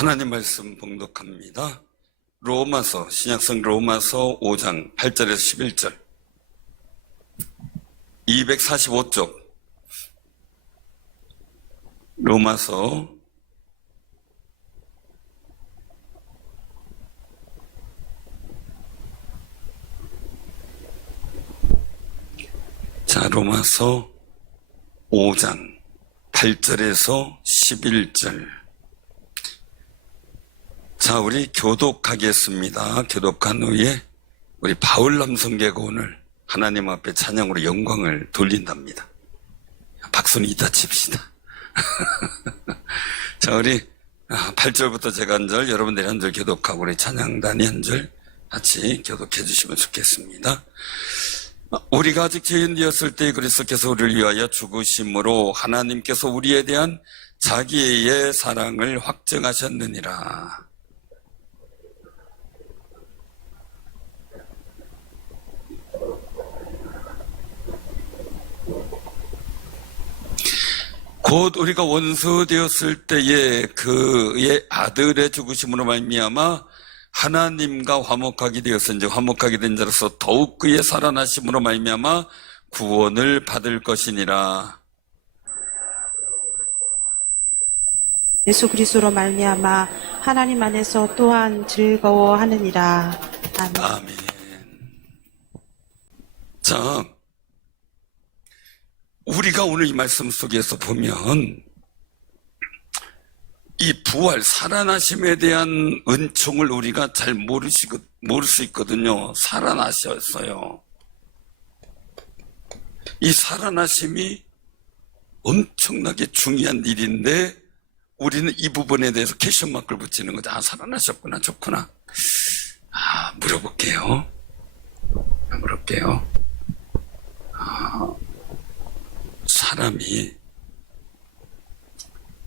하나님 말씀 봉독합니다. 로마서, 신약성 로마서 5장 8절에서 11절 245쪽 로마서 로마서 5장 8절에서 11절. 우리 교독하겠습니다. 교독한 후에 우리 바울 남성계가 오늘 하나님 앞에 찬양으로 영광을 돌린답니다. 박수는 이따 칩시다. 우리 8절부터 제가 한 절, 여러분들이 한 절 교독하고 우리 찬양단이 한 절 같이 교독해 주시면 좋겠습니다. 우리가 아직 죄인되었을 때 그리스도께서 우리를 위하여 죽으심으로 하나님께서 우리에 대한 자기의 사랑을 확증하셨느니라. 곧 우리가 원수 되었을 때에 그의 아들의 죽으심으로 말미암아 하나님과 화목하게 되었은지 화목하게 된 자로서 더욱 그의 살아나심으로 말미암아 구원을 받을 것이니라. 예수 그리스도로 말미암아 하나님 안에서 또한 즐거워하느니라. 아멘. 아멘. 우리가 오늘 이 말씀 속에서 보면 이 부활, 살아나심에 대한 은총을 우리가 잘 모를 수 있거든요. 살아나셨어요. 이 살아나심이 엄청나게 중요한 일인데 우리는 이 부분에 대해서 퀘스천마크를 붙이는 거죠. 살아나셨구나, 좋구나. 물어볼게요. 사람이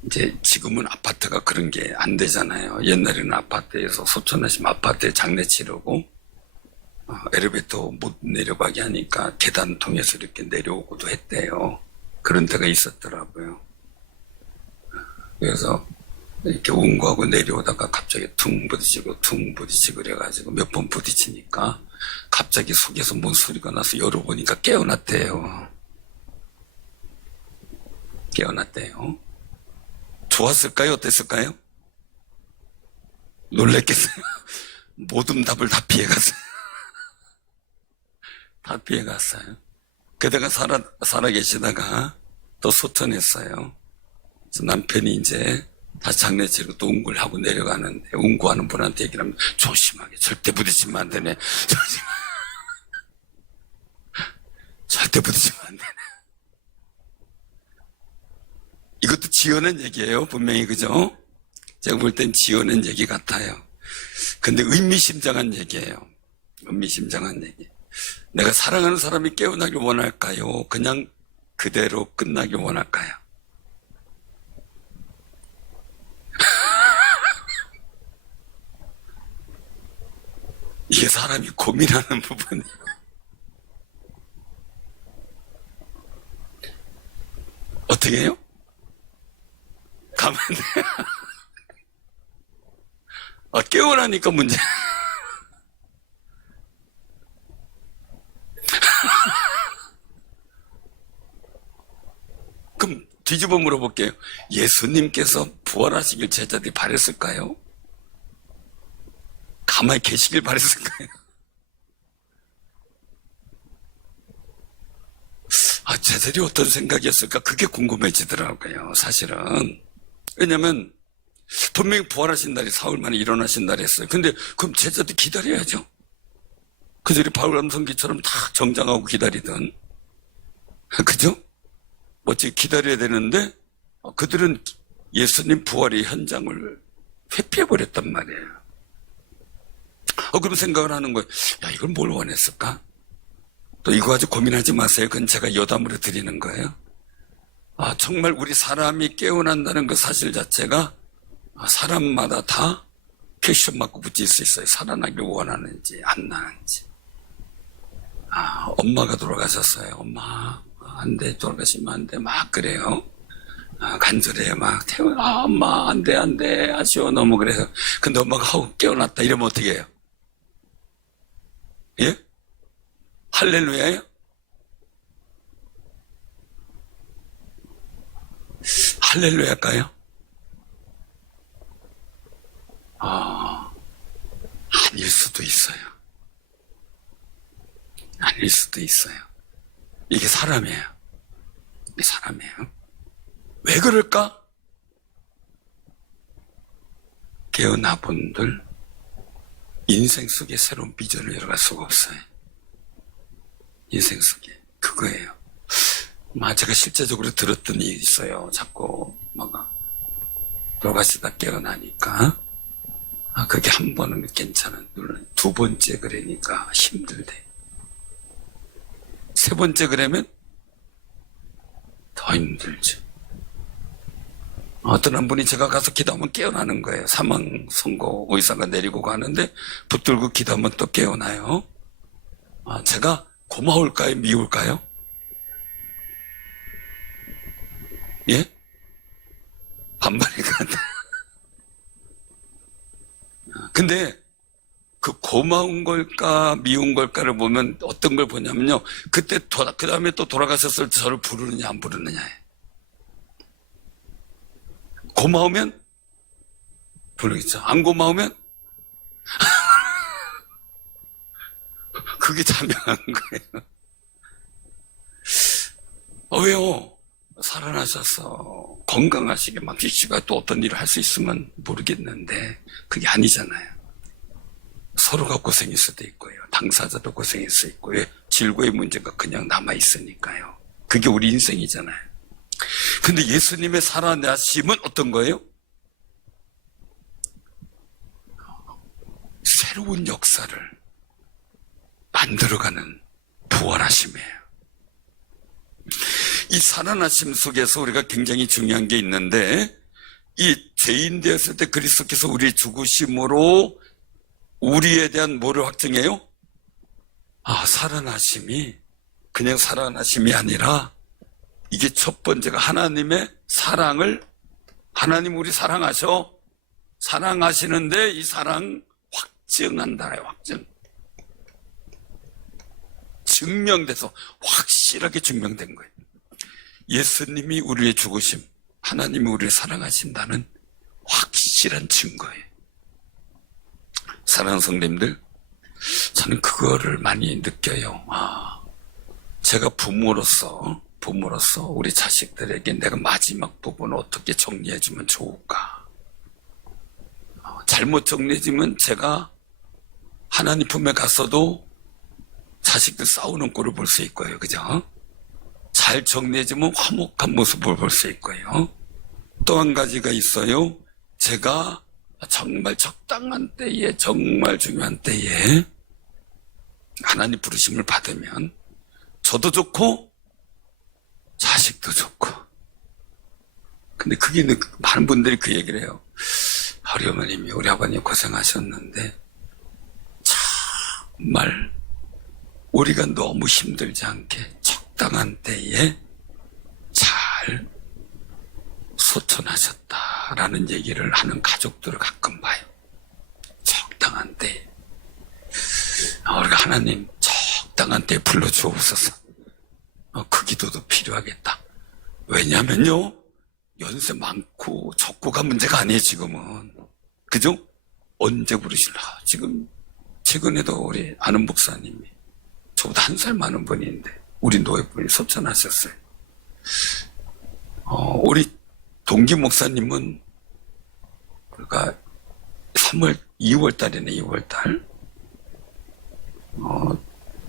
이제 지금은 아파트가 그런 게 안 되잖아요. 옛날에는 아파트에서 소천하시면 아파트에 장례 치르고 엘리베이터 못 내려가게 하니까 계단 통해서 이렇게 내려오고도 했대요. 그런 데가 있었더라고요. 그래서 이렇게 운구하고 내려오다가 갑자기 퉁 부딪히고 그래가지고 몇 번 부딪히니까 갑자기 속에서 뭔 소리가 나서 열어보니까 깨어났대요. 좋았을까요? 어땠을까요? 놀랬겠어요? 모든 답을 다 피해갔어요. 그대가 살아계시다가 또 소천했어요. 그래서 남편이 이제 다시 장례 치르고 또 운구를 하고 내려가는데 운구하는 분한테 얘기를 하면 조심하게, 절대 부딪히면 안 되네. 절대 부딪히면 안 되네. 이것도 지어낸 얘기예요, 분명히. 그죠? 제가 볼 땐 지어낸 얘기 같아요. 근데 의미심장한 얘기예요. 의미심장한 얘기. 내가 사랑하는 사람이 깨어나길 원할까요? 그냥 그대로 끝나길 원할까요? 이게 사람이 고민하는 부분이에요. 어떻게 해요? 가면 돼. 깨어나니까 문제. 그럼 뒤집어 물어볼게요. 예수님께서 부활하시길 제자들이 바랬을까요? 가만히 계시길 바랬을까요? 제자들이 어떤 생각이었을까? 그게 궁금해지더라고요, 사실은. 왜냐면 분명히 부활하신 날이 사흘 만에 일어나신 날이 했어요. 근데 그럼 제자들 기다려야죠. 그들이 바울 남성기처럼 다 정장하고 기다리던, 그죠? 멋지게 기다려야 되는데 그들은 예수님 부활의 현장을 회피해버렸단 말이에요. 그럼 생각을 하는 거예요. 이걸 뭘 원했을까? 또 이거 가지고 고민하지 마세요. 그건 제가 여담으로 드리는 거예요. 정말 우리 사람이 깨어난다는 그 사실 자체가 사람마다 다 퀘스천 마크 붙일 수 있어요. 살아나길 원하는지 안 나는지. 엄마가 돌아가셨어요. 엄마 안 돼, 돌아가시면 안 돼. 막 그래요. 간절해. 막 태어나, 엄마, 안 돼, 안 돼. 아쉬워, 너무 그래서. 근데 엄마가 하고 깨어났다. 이러면 어떻게 해요? 예? 할렐루야예요? 할렐루야일까요? 아닐 수도 있어요. 아닐 수도 있어요. 이게 사람이에요. 이게 사람이에요. 왜 그럴까? 깨어나 본들 인생 속에 새로운 비전을 열어갈 수가 없어요. 인생 속에 그거예요. 제가 실제적으로 들었던 일이 있어요. 자꾸 뭐가 돌아가시다 깨어나니까 그게 한 번은 괜찮은데 두 번째 그러니까 힘들대. 세 번째 그러면 더 힘들죠. 어떤 한 분이 제가 가서 기도하면 깨어나는 거예요. 사망 선고 의사가 내리고 가는데 붙들고 기도하면 또 깨어나요. 제가 고마울까요? 미울까요? 예? 반반일 것 같아요. 근데 그 고마운 걸까 미운 걸까를 보면 어떤 걸 보냐면요. 그때 그 다음에 또 돌아가셨을 때 저를 부르느냐 안 부르느냐예요. 고마우면 부르겠죠. 안 고마우면 그게 자명한 거예요. 왜요? 살아나셔서 건강하시게 막 씨가 또 어떤 일을 할 수 있으면 모르겠는데 그게 아니잖아요. 서로가 고생일 수도 있고요. 당사자도 고생일 수 있고요. 질고의 문제가 그냥 남아있으니까요. 그게 우리 인생이잖아요. 근데 예수님의 살아나심은 어떤 거예요? 새로운 역사를 만들어가는 부활하심이에요. 이 살아나심 속에서 우리가 굉장히 중요한 게 있는데 이 죄인 되었을 때 그리스도께서 우리의 죽으심으로 우리에 대한 뭐를 확증해요? 살아나심이 그냥 살아나심이 아니라 이게 첫 번째가 하나님의 사랑을 하나님 우리 사랑하시는데 이 사랑 확증한다. 확증. 증명돼서 확실하게 증명된 거예요. 예수님이 우리의 죽으심, 하나님이 우리를 사랑하신다는 확실한 증거예요. 사랑하는 성도님들, 저는 그거를 많이 느껴요. 제가 부모로서 우리 자식들에게 내가 마지막 부분을 어떻게 정리해주면 좋을까? 잘못 정리해주면 제가 하나님 품에 갔어도 자식들 싸우는 꼴을 볼 수 있고요. 그죠? 잘 정리해주면 화목한 모습을 볼 수 있고요. 또 한 가지가 있어요. 제가 정말 적당한 때에, 정말 중요한 때에 하나님 부르심을 받으면 저도 좋고 자식도 좋고. 근데 그게 많은 분들이 그 얘기를 해요. 우리 어머님이 우리 아버님 고생하셨는데 정말 우리가 너무 힘들지 않게 적당한 때에 잘 소천하셨다라는 얘기를 하는 가족들을 가끔 봐요. 적당한 때에. 우리가 하나님 적당한 때에 불러주옵소서. 그 기도도 필요하겠다. 왜냐면요, 연세 많고 적고가 문제가 아니에요. 지금은. 그죠? 언제 부르실라. 지금 최근에도 우리 아는 목사님이 저보다 1살 많은 분인데 우리 노예분이 소천하셨어요. 우리 동기 목사님은 우리가 2월 달이네. 2월 달.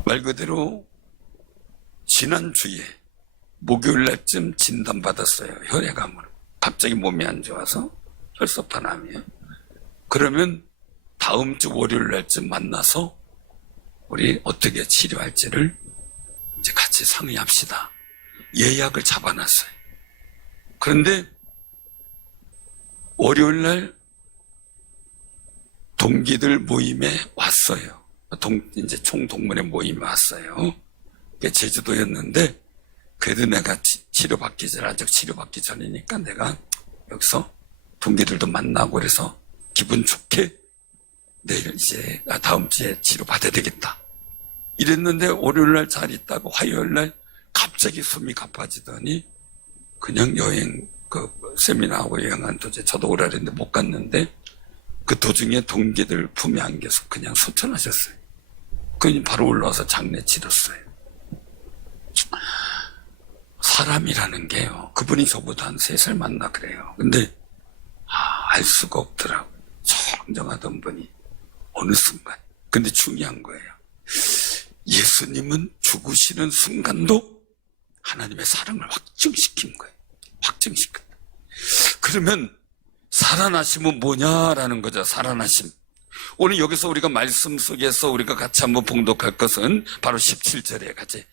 말 그대로 지난주에 목요일 날쯤 진단받았어요. 혈액암으로. 갑자기 몸이 안 좋아서 혈소판암이에요. 그러면 다음 주 월요일 날쯤 만나서 우리 어떻게 치료할지를 이제 같이 상의합시다. 예약을 잡아놨어요. 그런데 월요일 날 동기들 모임에 왔어요. 이제 총동문회 모임에 왔어요. 그게 제주도였는데 그래도 내가 아직 치료받기 전이니까 내가 여기서 동기들도 만나고 그래서 기분 좋게 내일 다음 주에 치료받아야 되겠다. 이랬는데 월요일날 잘 있다가 화요일날 갑자기 숨이 가빠지더니 그냥 세미나하고 여행한 도저히 저도 오라 그랬는데 못 갔는데 그 도중에 동기들 품에 안겨서 그냥 소천하셨어요. 그냥 바로 올라와서 장례 치렀어요. 사람이라는 게요, 그분이 저보다 한 3살 많나 그래요. 근데 알 수가 없더라고요. 청정하던 분이 어느 순간. 근데 중요한 거예요. 예수님은 죽으시는 순간도 하나님의 사랑을 확증시킨 거예요. 확증시켰다. 그러면 살아나심은 뭐냐라는 거죠. 살아나심. 오늘 여기서 우리가 말씀 속에서 우리가 같이 한번 봉독할 것은 바로 17절에 같이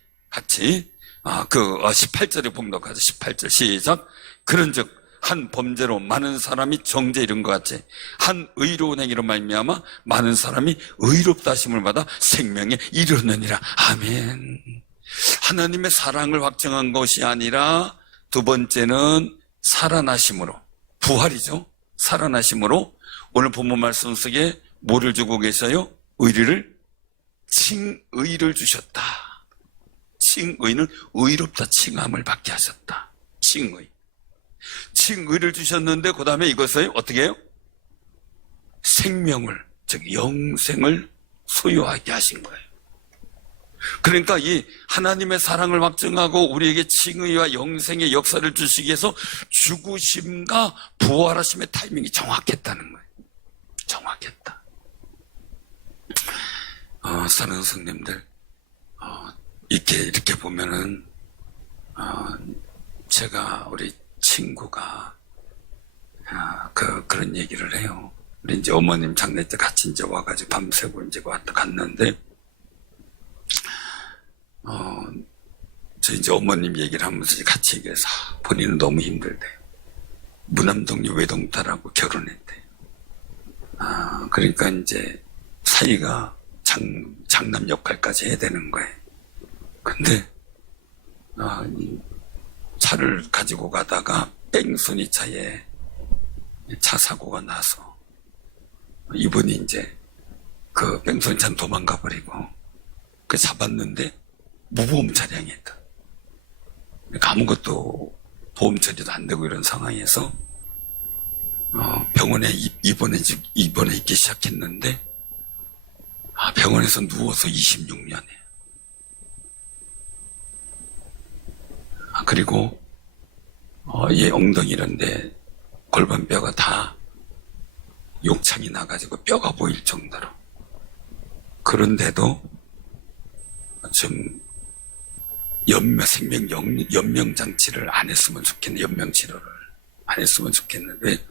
18절에 봉독하죠. 18절 시작. 그런즉 한 범죄로 많은 사람이 정죄 이룬 것 같이 한 의로운 행위로 말미암아 많은 사람이 의롭다 하심을 받아 생명에 이르느니라. 아멘. 하나님의 사랑을 확증한 것이 아니라 두 번째는 살아나심으로, 부활이죠. 살아나심으로 오늘 본문 말씀 속에 뭐를 주고 계셔요? 칭의를 주셨다. 칭의는 의롭다 칭함을 받게 하셨다. 칭의를 주셨는데 그 다음에 이것을 어떻게 해요? 생명을, 즉 영생을 소유하게 하신 거예요. 그러니까 이 하나님의 사랑을 확증하고 우리에게 칭의와 영생의 역사를 주시기 위해서 죽으심과 부활하심의 타이밍이 정확했다는 거예요. 정확했다. 사랑하는 성님들, 이렇게 보면은 제가 우리 친구가 그런 얘기를 해요. 우리 이제 어머님 장례 때 같이 이제 와가지고 밤새고 이제 갔는데 저 이제 어머님 얘기를 하면서 같이 얘기해서 본인은 너무 힘들대. 무남동녀 외동딸하고 결혼했대. 그러니까 이제 사이가 장남 역할까지 해야 되는 거예요. 근데 차를 가지고 가다가 뺑소니 차에 차 사고가 나서 이분이 이제 그 뺑소니 차는 도망가 버리고 그 잡았는데 무보험 차량이었다. 그러니까 아무것도 보험 처리도 안 되고 이런 상황에서 병원에 입원해 있기 시작했는데 병원에서 누워서 26년에 그리고 얘 엉덩이 이런데 골반뼈가 다 욕창이 나가지고 뼈가 보일 정도로. 그런데도 좀 생명 연명장치를 안 했으면 좋겠네. 연명치료를 안 했으면 좋겠는데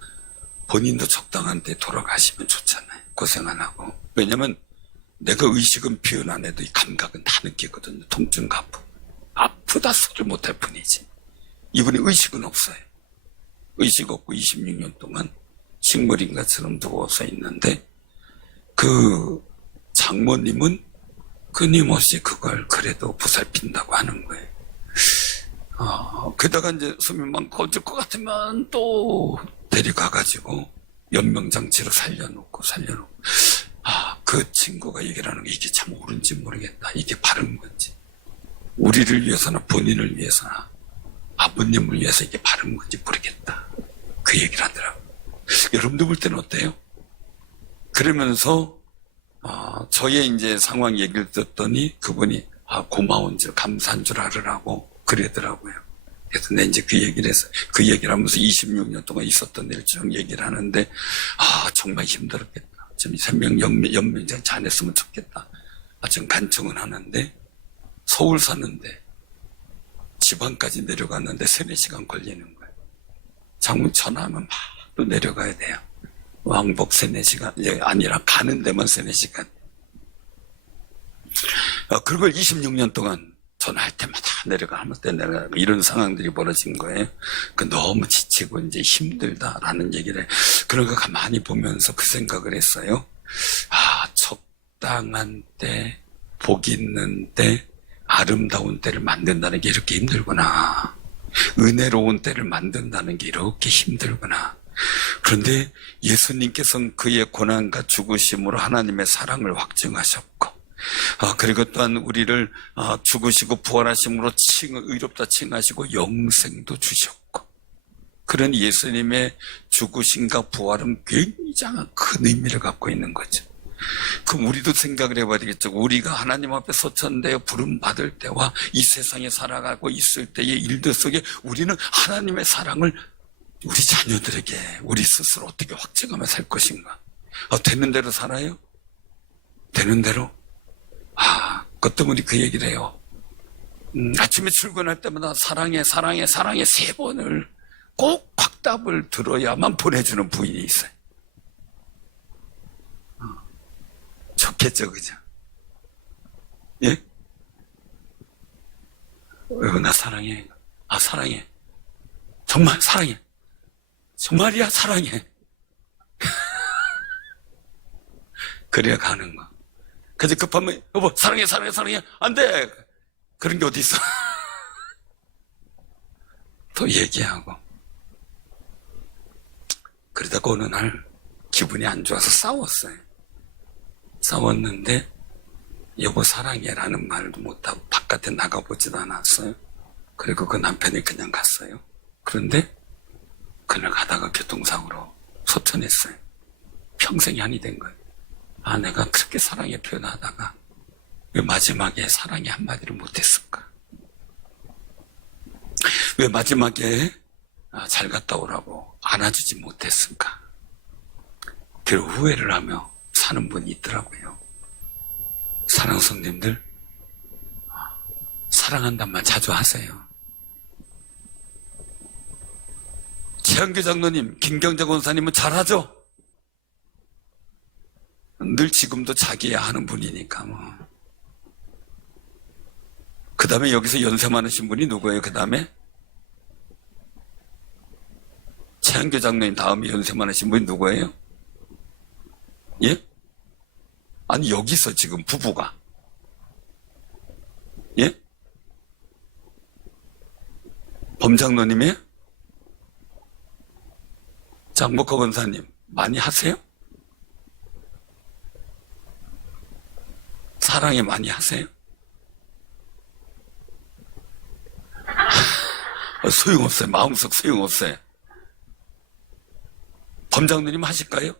본인도 적당한 때 돌아가시면 좋잖아요. 고생 안 하고. 왜냐면 내가 의식은 표현 안 해도 이 감각은 다 느끼거든요. 통증과 아픔. 아프다 소리를 못할 뿐이지. 이분이 의식은 없어요. 의식 없고 26년 동안 식물인가처럼 누워서 있는데 그 장모님은 끊임없이 그걸 그래도 보살핀다고 하는 거예요. 게다가 이제 숨이 막 꺼질 것 같으면 또 데려가가지고 연명장치로 살려놓고. 그 친구가 얘기를 하는 게 이게 참 옳은지 모르겠다. 이게 바른 건지. 우리를 위해서나 본인을 위해서나 아버님을 위해서 이게 바른 건지 모르겠다. 그 얘기를 하더라고요. 여러분들 볼 때는 어때요? 그러면서 저의 이제 상황 얘기를 듣더니 그분이 고마운 줄, 감사한 줄 알으라고 그러더라고요. 그래서 내가 이제 그 얘기를 했어요. 그 얘기를 하면서 26년 동안 있었던 일을 쭉 얘기를 하는데 정말 힘들었겠다. 좀 생명 연명장치 안 했으면 좋겠다. 좀 간청은 하는데 서울 사는데 지방까지 내려갔는데 3-4시간 걸리는 거예요. 장문 전화하면 막 또 내려가야 돼요. 왕복 3-4시간 아니라 가는 데만 3-4시간. 그걸 26년 동안 전화할 때마다 내려가고 이런 상황들이 벌어진 거예요. 너무 지치고 이제 힘들다라는 얘기를 그런 거 가만히 보면서 그 생각을 했어요. 적당한 때, 복 있는 때, 아름다운 때를 만든다는 게 이렇게 힘들구나. 은혜로운 때를 만든다는 게 이렇게 힘들구나. 그런데 예수님께서는 그의 고난과 죽으심으로 하나님의 사랑을 확증하셨고, 그리고 또한 우리를 죽으시고 부활하심으로 의롭다 칭하시고 영생도 주셨고, 그런 예수님의 죽으심과 부활은 굉장한 큰 의미를 갖고 있는 거죠. 그럼 우리도 생각을 해봐야 되겠죠. 우리가 하나님 앞에 서천되어 부름받을 때와 이 세상에 살아가고 있을 때의 일들 속에 우리는 하나님의 사랑을 우리 자녀들에게 우리 스스로 어떻게 확증하며 살 것인가? 되는 대로 살아요? 되는 대로? 그것 때문에 그 얘기를 해요. 아침에 출근할 때마다 사랑해, 사랑해, 사랑해 3번을 꼭 확답을 들어야만 보내주는 부인이 있어요. 좋겠죠, 그죠? 예? 나 사랑해. 사랑해. 정말 사랑해. 정말이야, 사랑해. 그래야 가는 거. 그래서 급하면, 여보, 사랑해, 사랑해, 사랑해. 안 돼! 그런 게 어디 있어? 또 얘기하고. 그러다가 어느 날 기분이 안 좋아서 싸웠어요. 싸웠는데 여보 사랑해라는 말도 못하고 바깥에 나가보지도 않았어요. 그리고 그 남편이 그냥 갔어요. 그런데 그날 가다가 교통사고로 소천했어요. 평생이 한이 된 거예요. 내가 그렇게 사랑에 표현하다가 왜 마지막에 사랑의 한마디를 못했을까? 왜 마지막에 잘 갔다 오라고 안아주지 못했을까? 그리고 후회를 하며 사는 분이 있더라고요. 사랑 성님들, 사랑한단 말 자주 하세요. 최한규 장로님, 김경재 권사님은 잘하죠? 늘 지금도 자기야 하는 분이니까 뭐. 그 다음에 여기서 연세 많으신 분이 누구예요? 그 다음에? 최한규 장로님 다음에 연세 많으신 분이 누구예요? 예? 아니 여기서 지금 부부가 예? 범장로님이에요? 장복호 권사님 많이 하세요? 사랑에 많이 하세요? 소용없어요. 마음속 소용없어요. 범장로님 하실까요?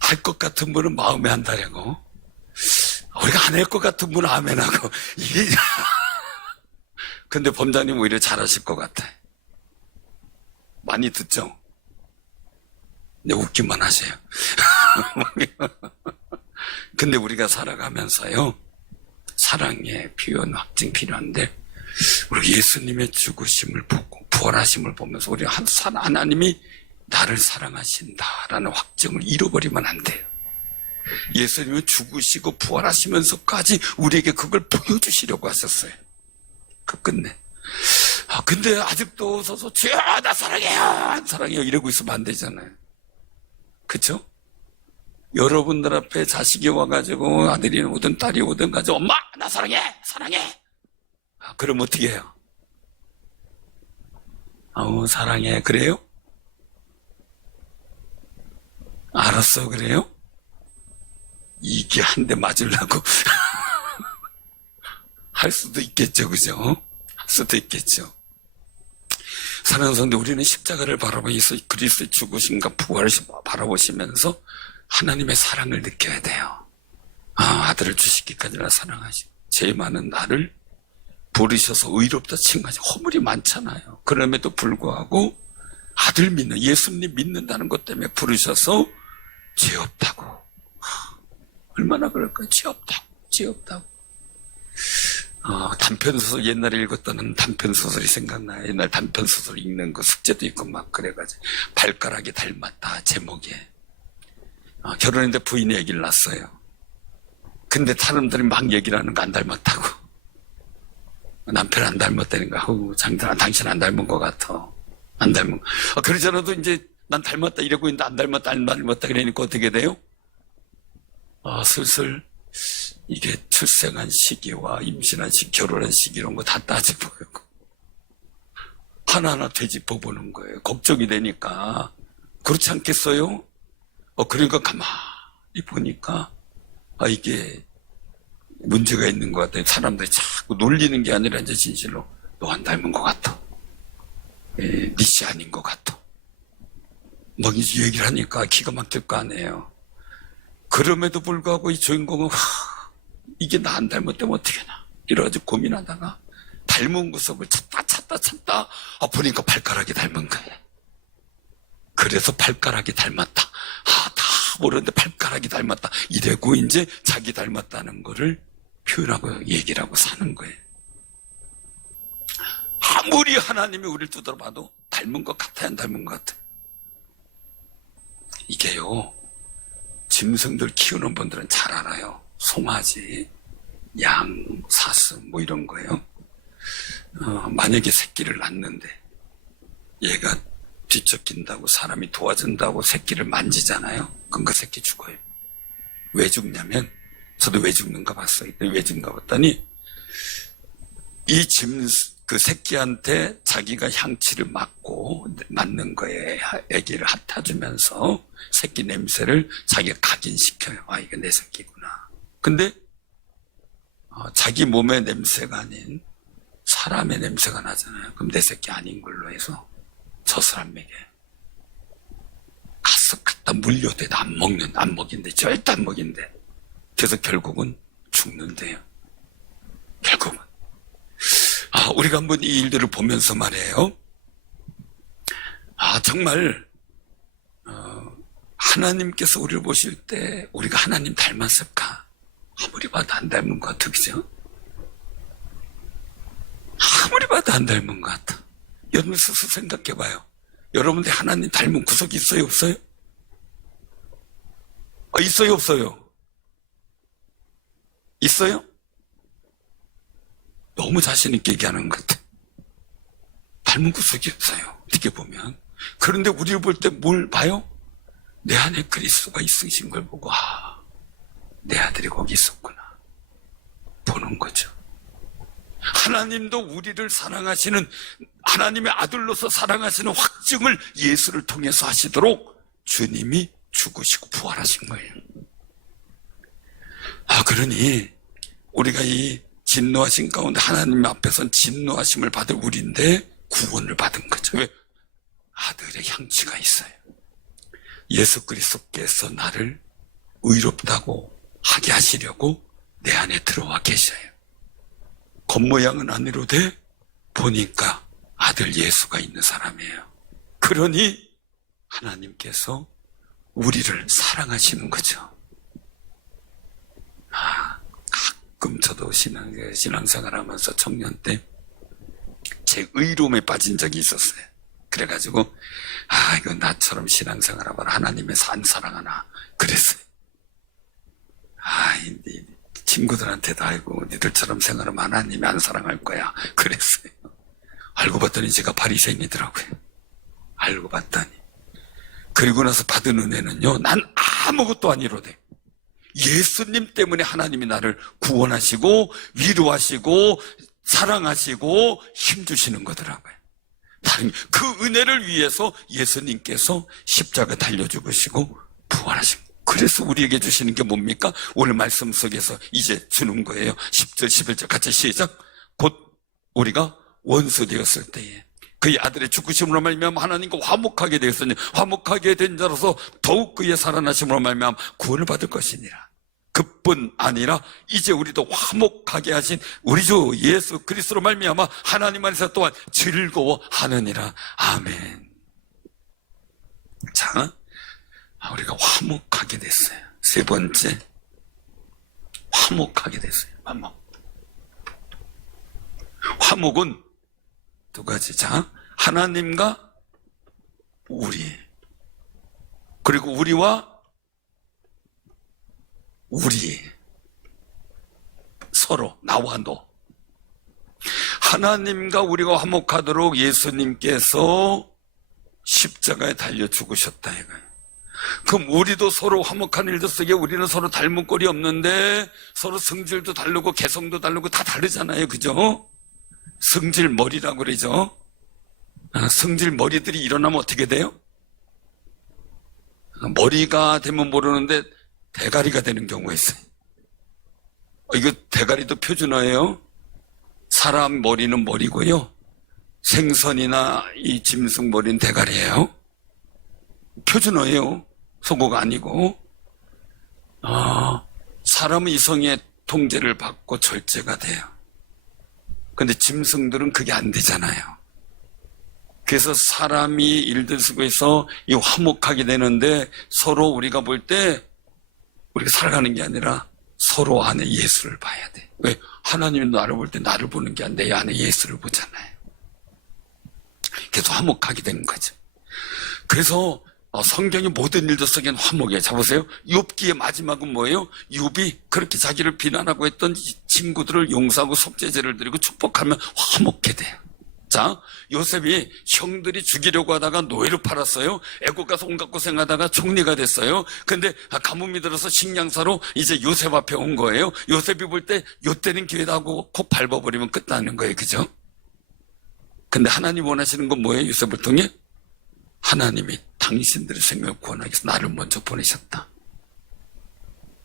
할 것 같은 분은 마음에 한다라고. 우리가 안 할 것 같은 분은 아멘하고. 이게 근데 범장님 오히려 잘하실 것 같아. 많이 듣죠? 근데 웃기만 하세요. 근데 우리가 살아가면서요, 사랑의 표현 확증 필요한데, 우리 예수님의 죽으심을 보고 부활하심을 보면서 우리 하나님이 나를 사랑하신다라는 확증을 잃어버리면 안 돼요. 예수님은 죽으시고 부활하시면서까지 우리에게 그걸 보여주시려고 하셨어요. 그 끝내. 근데 아직도 서서 주여 나 사랑해요 안 사랑해요 이러고 있으면 안 되잖아요. 그쵸? 여러분들 앞에 자식이 와가지고 아들이 오든 딸이 오든 가지고 엄마 나 사랑해 사랑해. 그럼 어떻게 해요? 사랑해 그래요? 알았어 그래요? 이게 한 대 맞으려고 할 수도 있겠죠, 그죠? 할 수도 있겠죠. 사랑하는 성도, 우리는 십자가를 바라보고 그리스도의 죽으심과 부활을 바라보시면서 하나님의 사랑을 느껴야 돼요. 아들을 주시기까지나 사랑하시고 죄 많은 나를 부르셔서 의롭다 칭하시고 허물이 많잖아요. 그럼에도 불구하고 아들 믿는 예수님 믿는다는 것 때문에 부르셔서 죄 없다고. 얼마나 그럴까요? 죄 없다고, 죄 없다고. 단편소설 옛날에 읽었던 단편소설이 생각나요. 옛날 단편소설 읽는 그 숙제도 있고 막 그래가지고 발가락이 닮았다 제목에. 결혼했는데 부인이 아기를 낳았어요. 근데 사람들이 막 얘기를 하는 거 안 닮았다고. 남편 안 닮았다는 거. 장들아 당신 안 닮은 것 같아. 안 닮은 거. 그러잖아도 이제 난 닮았다 이러고 있는데 안 닮았다 안 닮았다 그러니까 어떻게 돼요? 슬슬 이게 출생한 시기와 임신한 시기, 결혼한 시기 이런 거 다 따져보고 하나하나 되짚어보는 거예요. 걱정이 되니까. 그렇지 않겠어요? 그러니까 가만히 보니까 이게 문제가 있는 것 같아요. 사람들이 자꾸 놀리는 게 아니라 이제 진실로 너 안 닮은 것 같아. 니씨 아닌 것 같아. 막 이제 얘기를 하니까 기가 막힐 거 아니에요. 그럼에도 불구하고 이 주인공은 이게 나 안 닮았다면 어떻게 하나 이래가지고 고민하다가 닮은 구석을 찾다 보니까 발가락이 닮은 거예요. 그래서 발가락이 닮았다. 다 모르는데 발가락이 닮았다. 이래고 이제 자기 닮았다는 거를 표현하고 얘기를 하고 사는 거예요. 아무리 하나님이 우리를 두드려봐도 닮은 것 같아요, 안 닮은 것 같아요? 이게요, 짐승들 키우는 분들은 잘 알아요. 송아지, 양, 사슴 뭐 이런 거예요. 만약에 새끼를 낳는데 얘가 뒤쫓긴다고 사람이 도와준다고 새끼를 만지잖아요. 그럼 그 새끼 죽어요. 왜 죽냐면, 저도 왜 죽는가 봤어요. 왜 죽는가 봤더니 그 새끼한테 자기가 향치를 맞는 거에 애기를 핥아주면서 새끼 냄새를 자기가 각인시켜요. 이게 내 새끼구나. 근데 자기 몸의 냄새가 아닌 사람의 냄새가 나잖아요. 그럼 내 새끼 아닌 걸로 해서 저 사람에게 갖다 물려대도 안 먹인대. 절대 안 먹인대. 그래서 결국은 죽는데요. 결국은. 우리가 한번 이 일들을 보면서 말이에요. 정말, 하나님께서 우리를 보실 때 우리가 하나님 닮았을까? 아무리 봐도 안 닮은 것 같아, 그죠? 아무리 봐도 안 닮은 것 같아. 여러분 스스로 생각해 봐요. 여러분들 하나님 닮은 구석이 있어요, 없어요? 있어요, 없어요? 있어요? 너무 자신있게 얘기하는 것 같아. 닮은 구석이 없어요, 어떻게 보면. 그런데 우리를 볼 때 뭘 봐요? 내 안에 그리스도가 있으신 걸 보고, 내 아들이 거기 있었구나. 보는 거죠. 하나님도 우리를 사랑하시는, 하나님의 아들로서 사랑하시는 확증을 예수를 통해서 하시도록 주님이 죽으시고 부활하신 거예요. 그러니 우리가 이 진노하신 가운데 하나님 앞에선 진노하심을 받을 우리인데 구원을 받은 거죠. 왜? 아들의 향취가 있어요. 예수 그리스도께서 나를 의롭다고 하게 하시려고 내 안에 들어와 계셔요. 겉모양은 아니로되 보니까 아들 예수가 있는 사람이에요. 그러니 하나님께서 우리를 사랑하시는 거죠. 가끔 저도 신앙생활 하면서 청년 때 제 의로움에 빠진 적이 있었어요. 그래가지고 이거 나처럼 신앙생활 하면 하나님의 안 사랑하나 그랬어요. 친구들한테도 아이고 니들처럼 생활하면 하나님이 안 사랑할 거야 그랬어요. 알고 봤더니 제가 바리새인이더라고요. 알고 봤더니. 그리고 나서 받은 은혜는요, 난 아무것도 아니로돼. 예수님 때문에 하나님이 나를 구원하시고 위로하시고 사랑하시고 힘주시는 거더라고요. 그 은혜를 위해서 예수님께서 십자가 달려 죽으시고 부활하신 거예요. 그래서 우리에게 주시는 게 뭡니까? 오늘 말씀 속에서 이제 주는 거예요. 10절 11절 같이 시작. 곧 우리가 원수 되었을 때에 그의 아들의 죽으심으로 말미암아 하나님과 화목하게 되었으니 화목하게 된 자로서 더욱 그의 살아나심으로 말미암아 구원을 받을 것이니라. 그뿐 아니라 이제 우리도 화목하게 하신 우리 주 예수 그리스도로 말미암아 하나님 안에서 또한 즐거워하느니라. 아멘. 자, 우리가 화목하게 됐어요. 세 번째, 화목하게 됐어요. 화목은 두 가지. 자, 하나님과 우리, 그리고 우리와 우리, 서로, 나와 너. 하나님과 우리가 화목하도록 예수님께서 십자가에 달려 죽으셨다 이거예요. 그럼 우리도 서로 화목한 일도 속에 우리는 서로 닮은 꼴이 없는데 서로 성질도 다르고 개성도 다르고 다 다르잖아요. 그죠? 성질 머리라고 그러죠. 성질 머리들이 일어나면 어떻게 돼요? 머리가 되면 모르는데 대가리가 되는 경우가 있어요. 이거 대가리도 표준어예요. 사람 머리는 머리고요. 생선이나 이 짐승 머리는 대가리예요. 표준어예요. 속어가 아니고. 사람은 이성의 통제를 받고 절제가 돼요. 근데 짐승들은 그게 안 되잖아요. 그래서 사람이 일들 속에서 이 화목하게 되는데 서로 우리가 볼 때 우리가 살아가는 게 아니라 서로 안에 예수를 봐야 돼. 왜? 하나님이 나를 볼 때 나를 보는 게 아니라 내 안에 예수를 보잖아요. 그래서 화목하게 되는 거죠. 그래서 성경의 모든 일들 속에는 화목이에요. 자 보세요. 욥기의 마지막은 뭐예요? 욥이 그렇게 자기를 비난하고 했던 친구들을 용서하고 속죄제를 드리고 축복하면 화목해 돼요. 자, 요셉이 형들이 죽이려고 하다가 노예로 팔았어요. 애국 가서 온갖 고생하다가 총리가 됐어요. 근데 가뭄이 들어서 식량사로 이제 요셉 앞에 온 거예요. 요셉이 볼 때 요때는 기회다 하고 콕 밟아버리면 끝나는 거예요. 그죠? 근데 하나님 원하시는 건 뭐예요? 요셉을 통해? 하나님이 당신들의 생명을 구원하기 위해서 나를 먼저 보내셨다.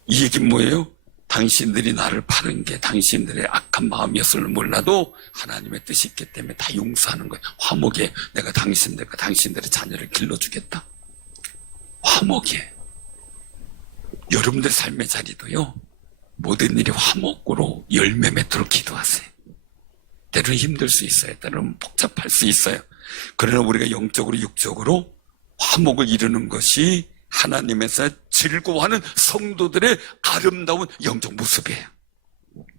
이 얘기는 뭐예요? 당신들이 나를 파는 게 당신들의 악한 마음이었을 몰라도 하나님의 뜻이 있기 때문에 다 용서하는 거예요. 화목에 내가 당신들의 자녀를 길러주겠다. 화목에 여러분들 삶의 자리도요, 모든 일이 화목으로 열매 맺도록 기도하세요. 때로는 힘들 수 있어요. 때로는 복잡할 수 있어요. 그러나 우리가 영적으로 육적으로 화목을 이루는 것이 하나님에서 즐거워하는 성도들의 아름다운 영적 모습이에요.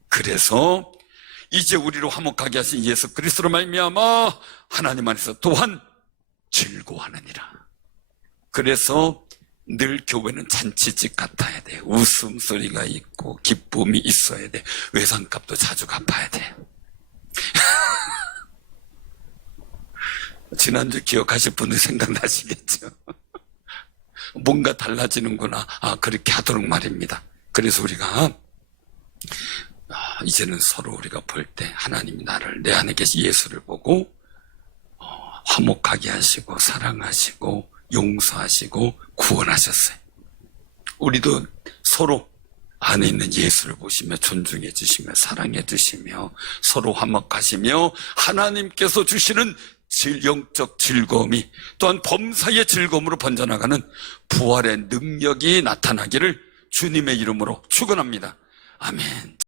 그래서 이제 우리를 화목하게 하신 예수 그리스도로 말미암아 하나님 안에서 또한 즐거워하느니라. 그래서 늘 교회는 잔치집 같아야 돼요. 웃음소리가 있고 기쁨이 있어야 돼요. 외상값도 자주 갚아야 돼요. 지난주 기억하실 분들 생각나시겠죠? 뭔가 달라지는구나. 그렇게 하도록 말입니다. 그래서 우리가 이제는 서로 우리가 볼 때 하나님이 나를 내 안에 계신 예수를 보고 화목하게 하시고 사랑하시고 용서하시고 구원하셨어요. 우리도 서로 안에 있는 예수를 보시며 존중해 주시며 사랑해 주시며 서로 화목하시며 하나님께서 주시는 영적 즐거움이 또한 범사의 즐거움으로 번져나가는 부활의 능력이 나타나기를 주님의 이름으로 축원합니다. 아멘.